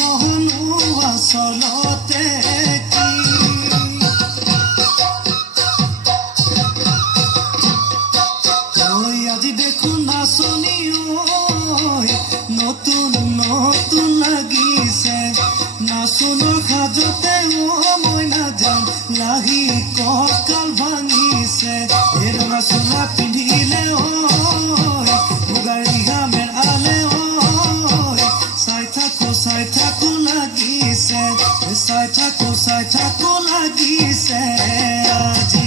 নহনো আচলতে কি ঐ আজি দেখোন নাচনি ঐ নতুন নতুন লাগিছে নাচনৰ সাজতে মই নাযাম লাহি কঁকাল ভাঙিছে এই ৰঙা চোলা পিন্ধিলে ঐ মুগাৰী গামেৰ আলে ঐ চাই থাকো লাগিছে চাই থাকো লাগিছে আজি